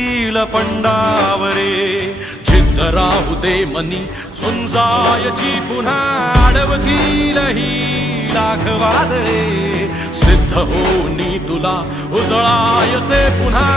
येतील पंडावरे जिद्द राहू दे मनी झुंजायची पुन्हा अडवतील ही लाख वादळे सिद्ध होनी तुला उजळायचे पुन्हा